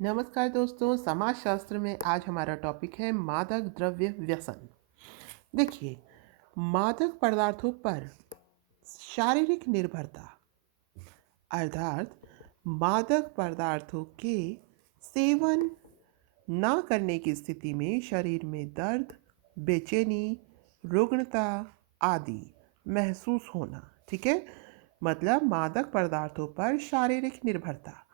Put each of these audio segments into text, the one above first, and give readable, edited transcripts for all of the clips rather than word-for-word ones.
नमस्कार दोस्तों, समाजशास्त्र में आज हमारा टॉपिक है मादक द्रव्य व्यसन। देखिए, मादक पदार्थों पर शारीरिक निर्भरता अर्थात मादक पदार्थों के सेवन ना करने की स्थिति में शरीर में दर्द, बेचैनी, रुग्णता आदि महसूस होना। ठीक है, मतलब मादक पदार्थों पर शारीरिक निर्भरता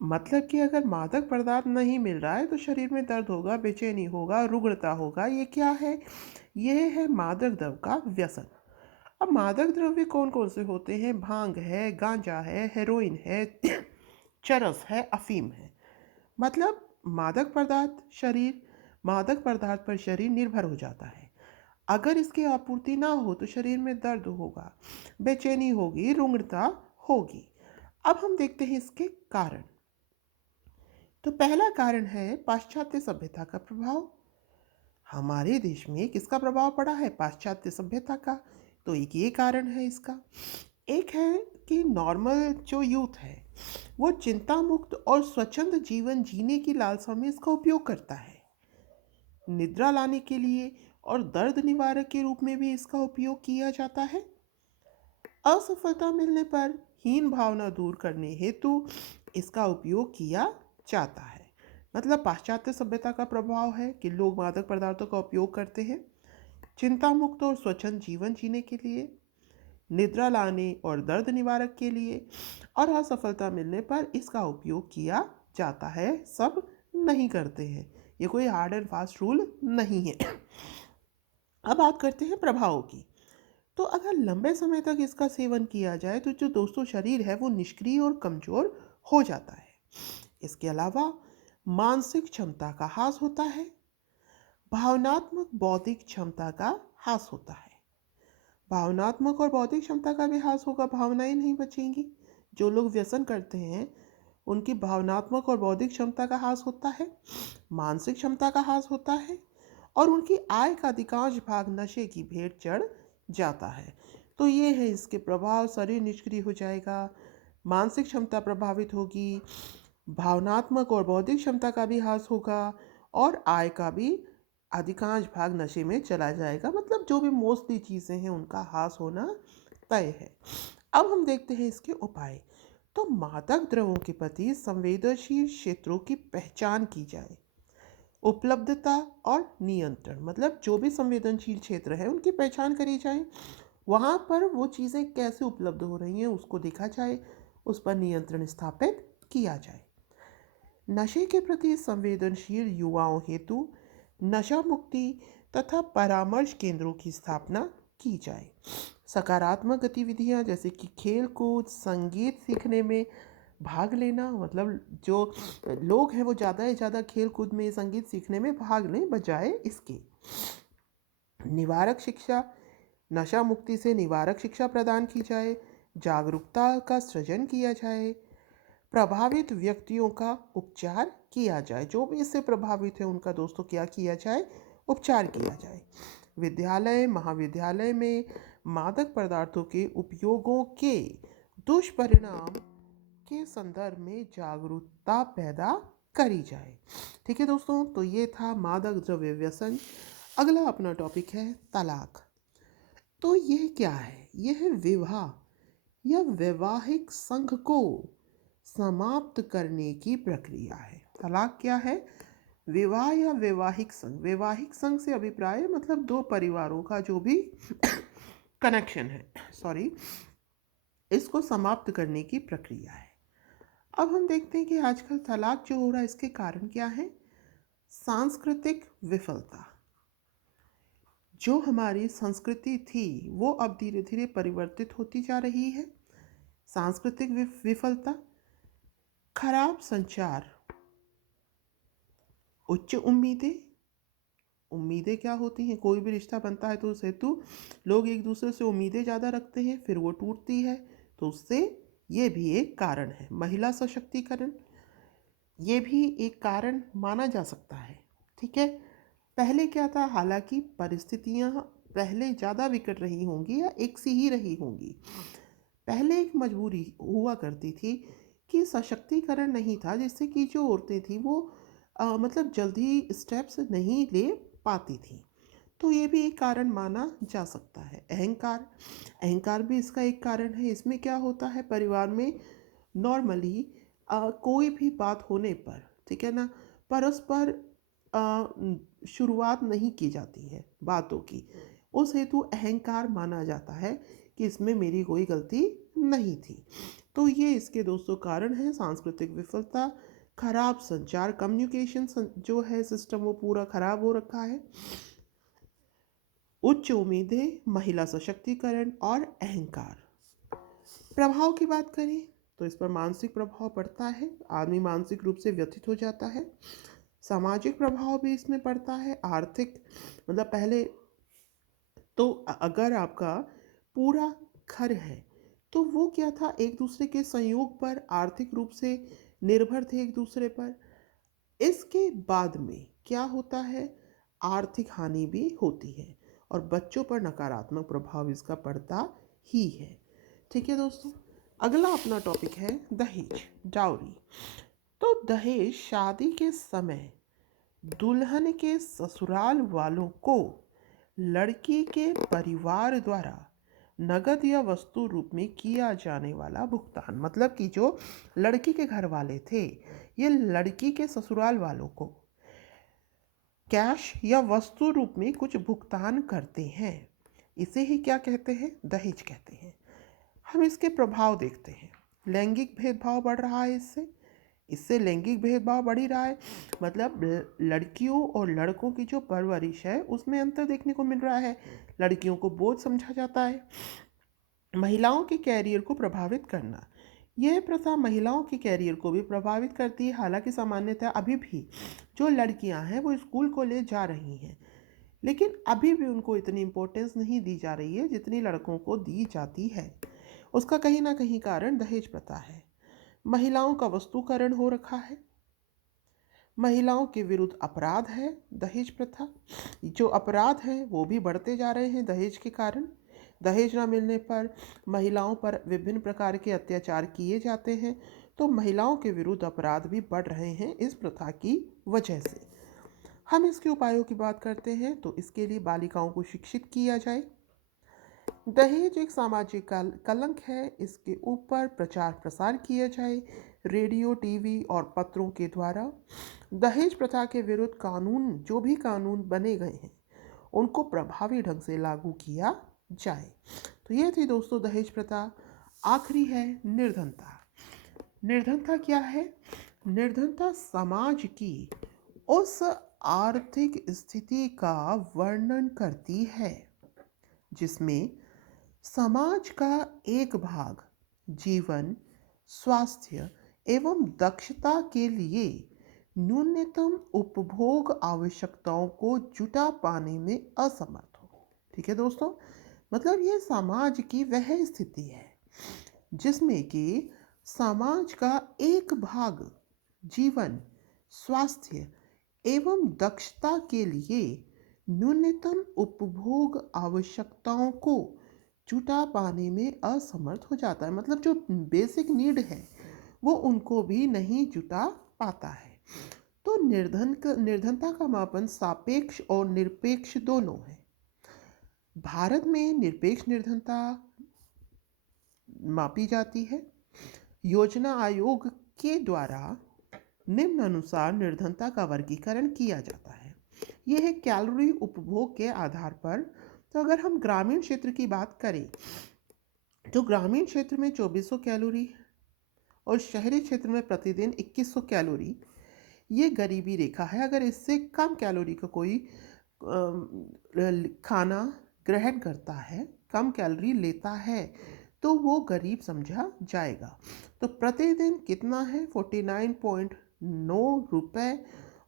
मतलब कि अगर मादक पदार्थ नहीं मिल रहा है तो शरीर में दर्द होगा, बेचैनी होगा, रुग्णता होगा। ये क्या है? यह है मादक द्रव्य का व्यसन। अब मादक द्रव्य कौन कौन से होते हैं? भांग है, गांजा है, हेरोइन है, चरस है, अफीम है। मतलब मादक पदार्थ पर शरीर निर्भर हो जाता है। अगर इसकी आपूर्ति ना हो तो शरीर में दर्द होगा, बेचैनी होगी, रुग्णता होगी। अब हम देखते हैं इसके कारण। तो पहला कारण है पाश्चात्य सभ्यता का प्रभाव। हमारे देश में किसका प्रभाव पड़ा है? पाश्चात्य सभ्यता का। तो एक ये कारण है इसका। एक है कि नॉर्मल जो यूथ है वो चिंता मुक्त और स्वच्छंद जीवन जीने की लालसा में इसका उपयोग करता है। निद्रा लाने के लिए और दर्द निवारक के रूप में भी इसका उपयोग किया जाता है। असफलता मिलने पर हीन भावना दूर करने हेतु इसका उपयोग किया जाता है। मतलब पाश्चात्य सभ्यता का प्रभाव है कि लोग मादक पदार्थों का उपयोग करते हैं चिंता मुक्त और स्वच्छंद जीवन जीने के लिए, निद्रा लाने और दर्द निवारक के लिए, और असफलता मिलने पर इसका उपयोग किया जाता है। सब नहीं करते हैं, ये कोई हार्ड एंड फास्ट रूल नहीं है। अब बात करते हैं प्रभावों की। तो अगर लंबे समय तक इसका सेवन किया जाए तो जो दोस्तों शरीर है वो निष्क्रिय और कमजोर हो जाता है। इसके अलावा मानसिक क्षमता का ह्रास होता है, भावनात्मक बौद्धिक क्षमता का ह्रास होता है। भावनात्मक और बौद्धिक क्षमता का भी ह्रास होगा, भावनाएं नहीं बचेंगी। जो लोग व्यसन करते हैं उनकी भावनात्मक और बौद्धिक क्षमता का ह्रास होता है, मानसिक क्षमता का ह्रास होता है, और उनकी आय का अधिकांश भाग नशे की भेंट चढ़ जाता है। तो ये है इसके प्रभाव। शरीर निष्क्रिय हो जाएगा, मानसिक क्षमता प्रभावित होगी, भावनात्मक और बौद्धिक क्षमता का भी ह्रास होगा, और आय का भी अधिकांश भाग नशे में चला जाएगा। मतलब जो भी मोस्टली चीज़ें हैं उनका ह्रास होना तय है। अब हम देखते हैं इसके उपाय। तो मादक द्रव्यों के प्रति संवेदनशील क्षेत्रों की पहचान की जाए। उपलब्धता और नियंत्रण, मतलब जो भी संवेदनशील क्षेत्र है उनकी पहचान करी जाए, वहाँ पर वो चीज़ें कैसे उपलब्ध हो रही हैं उसको देखा जाए, उस पर नियंत्रण स्थापित किया जाए। नशे के प्रति संवेदनशील युवाओं हेतु नशा मुक्ति तथा परामर्श केंद्रों की स्थापना की जाए। सकारात्मक गतिविधियां जैसे कि खेल कूद, संगीत सीखने में भाग लेना, मतलब जो लोग हैं वो ज़्यादा से ज़्यादा खेल कूद में, संगीत सीखने में भाग लें बजाय इसके। निवारक शिक्षा, नशा मुक्ति से निवारक शिक्षा प्रदान की जाए, जागरूकता का सृजन किया जाए, प्रभावित व्यक्तियों का उपचार किया जाए। जो भी इससे प्रभावित है उनका दोस्तों क्या किया जाए? उपचार किया जाए। विद्यालय महाविद्यालय में मादक पदार्थों के उपयोगों के दुष्परिणाम के संदर्भ में जागरूकता पैदा करी जाए। ठीक है दोस्तों, तो ये था मादक द्रव्य व्यसन। अगला अपना टॉपिक है तलाक। तो यह क्या है? यह विवाह या वैवाहिक संघ को समाप्त करने की प्रक्रिया है। तलाक क्या है? विवाह या वैवाहिक संघ। वैवाहिक संघ से अभिप्राय मतलब दो परिवारों का जो भी कनेक्शन है, सॉरी, इसको समाप्त करने की प्रक्रिया है। अब हम देखते हैं कि आजकल तलाक जो हो रहा है इसके कारण क्या है? सांस्कृतिक विफलता। जो हमारी संस्कृति थी वो अब धीरे धीरे परिवर्तित होती जा रही है। सांस्कृतिक विफलता, खराब संचार, उच्च उम्मीदें। उम्मीदें क्या होती हैं? कोई भी रिश्ता बनता है तो उस हेतु लोग एक दूसरे से उम्मीदें ज़्यादा रखते हैं, फिर वो टूटती है, तो उससे ये भी एक कारण है। महिला सशक्तिकरण, ये भी एक कारण माना जा सकता है। ठीक है, पहले क्या था? हालांकि परिस्थितियां पहले ज़्यादा विकट रही होंगी या एक सी ही रही होंगी। पहले एक मजबूरी हुआ करती थी कि सशक्तिकरण नहीं था, जिससे कि जो औरतें थी वो मतलब जल्दी स्टेप्स नहीं ले पाती थी। तो ये भी एक कारण माना जा सकता है। अहंकार, अहंकार भी इसका एक कारण है। इसमें क्या होता है, परिवार में नॉर्मली कोई भी बात होने पर, ठीक है ना, परस्पर शुरुआत नहीं की जाती है बातों की। उस हेतु अहंकार माना जाता है कि इसमें मेरी कोई गलती नहीं थी। तो ये इसके दोस्तों कारण हैं। सांस्कृतिक विफलता, खराब संचार, कम्युनिकेशन जो है सिस्टम वो पूरा खराब हो रखा है। उच्च उम्मीदें, महिला सशक्तिकरण और अहंकार। प्रभाव की बात करें तो इस पर मानसिक प्रभाव पड़ता है। आदमी मानसिक रूप से व्यथित हो जाता है। सामाजिक प्रभाव भी इसमें पड़ता है। आर्थिक, मतलब पहले तो अगर आपका पूरा घर है तो वो क्या था, एक दूसरे के संयोग पर आर्थिक रूप से निर्भर थे एक दूसरे पर। इसके बाद में क्या होता है, आर्थिक हानि भी होती है और बच्चों पर नकारात्मक प्रभाव इसका पड़ता ही है। ठीक है दोस्तों, अगला अपना टॉपिक है दहेज, डाउरी। तो दहेज शादी के समय दुल्हन के ससुराल वालों को लड़की के परिवार द्वारा नगद या वस्तु रूप में किया जाने वाला भुगतान। मतलब कि जो लड़की के घर वाले थे, ये लड़की के ससुराल वालों को कैश या वस्तु रूप में कुछ भुगतान करते हैं। इसे ही क्या कहते हैं, दहेज कहते हैं। हम इसके प्रभाव देखते हैं। लैंगिक भेदभाव बढ़ रहा है इससे। इससे लैंगिक भेदभाव बढ़ ही रहा है। मतलब लड़कियों और लड़कों की जो परवरिश है उसमें अंतर देखने को मिल रहा है। लड़कियों को बोझ समझा जाता है। महिलाओं के कैरियर को प्रभावित करना, यह प्रथा महिलाओं के कैरियर को भी प्रभावित करती है। हालांकि सामान्यतः अभी भी जो लड़कियां हैं वो स्कूल कॉलेज जा रही हैं, लेकिन अभी भी उनको इतनी इम्पोर्टेंस नहीं दी जा रही है जितनी लड़कों को दी जाती है। उसका कहीं ना कहीं कारण दहेज प्रथा है। महिलाओं का वस्तुकरण हो रखा है। महिलाओं के विरुद्ध अपराध है दहेज प्रथा। जो अपराध हैं वो भी बढ़ते जा रहे हैं दहेज के कारण। दहेज न मिलने पर महिलाओं पर विभिन्न प्रकार के अत्याचार किए जाते हैं। तो महिलाओं के विरुद्ध अपराध भी बढ़ रहे हैं इस प्रथा की वजह से। हम इसके उपायों की बात करते हैं तो इसके लिए बालिकाओं को शिक्षित किया जाए। दहेज एक सामाजिक कलंक है, इसके ऊपर प्रचार प्रसार किया जाए रेडियो, टीवी और पत्रों के द्वारा। दहेज प्रथा के विरुद्ध कानून, जो भी कानून बने गए हैं उनको प्रभावी ढंग से लागू किया जाए। तो ये थी दोस्तों दहेज प्रथा। आखिरी है निर्धनता। निर्धनता क्या है, निर्धनता समाज की उस आर्थिक स्थिति का वर्णन करती है जिसमें समाज का एक भाग जीवन, स्वास्थ्य एवं दक्षता के लिए न्यूनतम उपभोग आवश्यकताओं को जुटा पाने में असमर्थ हो। ठीक है दोस्तों, मतलब ये समाज की वह स्थिति है जिसमें कि समाज का एक भाग जीवन, स्वास्थ्य एवं दक्षता के लिए न्यूनतम उपभोग आवश्यकताओं को जुटा पाने में असमर्थ हो जाता है। मतलब जो बेसिक नीड है वो उनको भी नहीं जुटा पाता है। तो निर्धनता का मापन सापेक्ष और निरपेक्ष दोनों है। भारत में निरपेक्ष निर्धनता मापी जाती है। योजना आयोग के द्वारा निम्न अनुसार निर्धनता का वर्गीकरण किया जाता है। यह है कैलोरी उपभोग के आधार पर। तो अगर हम ग्रामीण क्षेत्र की बात करें तो ग्रामीण क्षेत्र में 2400 कैलोरी और शहरी क्षेत्र में प्रतिदिन 2100 कैलोरी ये गरीबी रेखा है। अगर इससे कम कैलोरी का कोई खाना ग्रहण करता है, कम कैलोरी लेता है, तो वो गरीब समझा जाएगा। तो प्रतिदिन कितना है, 49.9 रुपये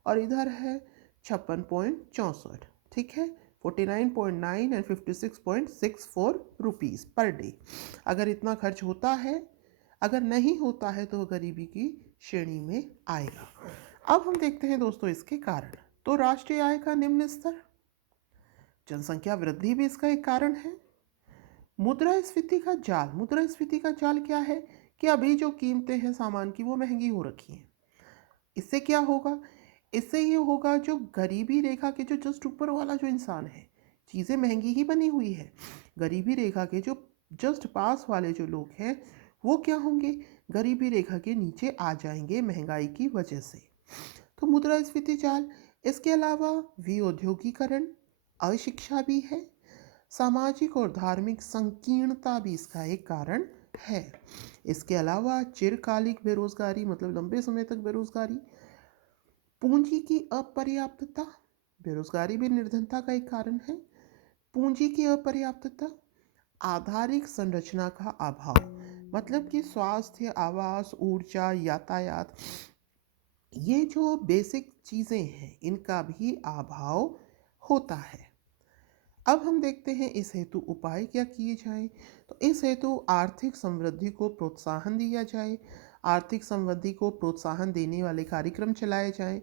और इधर है 56.64। ठीक है, 49.9 एंड 56.64 रुपीज़ पर डे। अगर इतना खर्च होता है, अगर नहीं होता है तो गरीबी की श्रेणी में आएगा। अब हम देखते हैं दोस्तों इसके कारण। तो राष्ट्रीय आय का निम्न स्तर, जनसंख्या वृद्धि भी इसका एक कारण है। मुद्रास्फीति का जाल, मुद्रास्फीति का जाल क्या है कि अभी जो कीमतें हैं सामान की वो महंगी हो रखी हैं। इससे क्या होगा? इससे ये होगा जो गरीबी रेखा के जो जस्ट ऊपर वाला जो इंसान है, चीज़ें महंगी ही बनी हुई है। गरीबी रेखा के जो जस्ट पास वाले जो लोग हैं वो क्या होंगे? गरीबी रेखा के नीचे आ जाएंगे महंगाई की वजह से। तो मुद्रास्फीति चाल, इसके अलावा विऔद्योगीकरण, अशिक्षा भी है। सामाजिक और धार्मिक संकीर्णता भी इसका एक कारण है। इसके अलावा चिरकालिक बेरोजगारी मतलब लंबे समय तक बेरोजगारी, पूंजी की अपर्याप्तता, बेरोजगारी भी निर्धनता का एक कारण है। पूंजी की अपर्याप्तता, आधारिक संरचना का अभाव मतलब कि स्वास्थ्य, आवास, ऊर्जा, यातायात, ये जो बेसिक चीज़ें हैं इनका भी अभाव होता है। अब हम देखते हैं इस हेतु उपाय क्या किए जाएं। तो इस हेतु आर्थिक समृद्धि को प्रोत्साहन दिया जाए, आर्थिक समृद्धि को प्रोत्साहन देने वाले कार्यक्रम चलाए जाएं,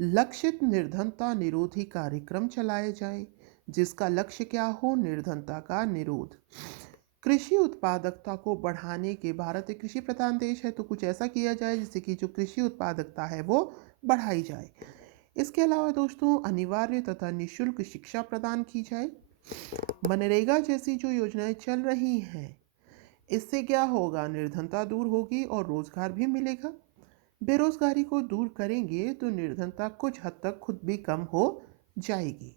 लक्षित निर्धनता निरोधी कार्यक्रम चलाए जाएं, जिसका लक्ष्य क्या हो? निर्धनता का निरोध। कृषि उत्पादकता को बढ़ाने के, भारत एक कृषि प्रधान देश है तो कुछ ऐसा किया जाए जिससे कि जो कृषि उत्पादकता है वो बढ़ाई जाए। इसके अलावा दोस्तों अनिवार्य तथा निःशुल्क शिक्षा प्रदान की जाए। मनरेगा जैसी जो योजनाएं चल रही हैं इससे क्या होगा? निर्धनता दूर होगी और रोजगार भी मिलेगा। बेरोजगारी को दूर करेंगे तो निर्धनता कुछ हद तक खुद भी कम हो जाएगी।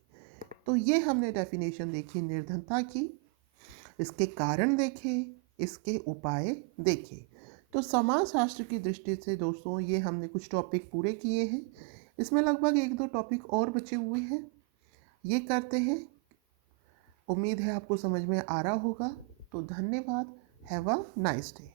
तो ये हमने डेफिनेशन देखी निर्धनता की, इसके कारण देखे, इसके उपाय देखे। तो समाजशास्त्र की दृष्टि से दोस्तों ये हमने कुछ टॉपिक पूरे किए हैं। इसमें लगभग एक दो टॉपिक और बचे हुए हैं, ये करते हैं। उम्मीद है आपको समझ में आ रहा होगा। तो धन्यवाद। Have a nice day.